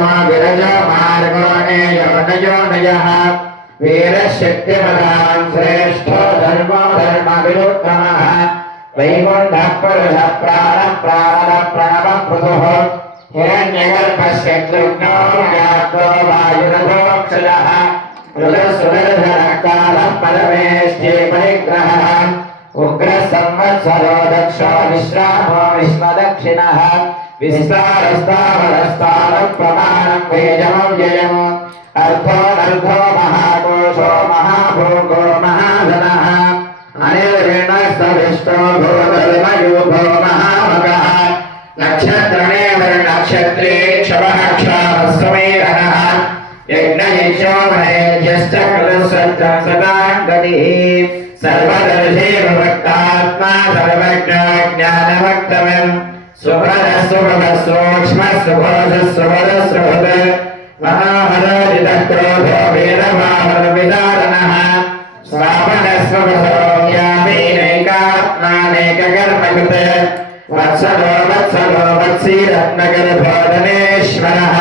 नमो विरजो मार्गो नेयो नयः वीरशक्तिमतां श्रेष्ठो धर्मो धर्मविरुद्धमः वैकुण्ठः पुरुषः प्राणप्रभुः हिरण्यगर्भस्य क्लुग्नो व्याप्तो वायुरथोक्षजः रुद्रसुरधरकालः परमेष्ठे परिग्रहः उग्रसंवत्सरो दक्षो विश्रामो विश्वदक्षिणः विस्तारस्तावरस्तारप्रमाणं वेजमव्ययम् अर्थोऽनर्थो महाकोशो महाभोगो महाधनः अनिर्विण्णस्तविष्टो भूतर्मयूभो महामगः नक्षत्रणे वर्णक्षत्रे क्षवः क्षामस्वमेरनः यज्ञयज्ञो महेज्यश्च कृतसत्यं सदां गतिः सर्वदर्शेर्भक्तात्मा सर्वज्ञो ज्ञानवक्तव्यम् सुभरसुभसूक्ष्मसुभोषसुभरसुहृद मनोहरजितक्रोधो वीरवाहरविदारणः स्वापनस्वभसौम्यामेनैकात्मानेककर्मकृत वत्सलो वत्सीरत्नगर्भोदनेश्वरः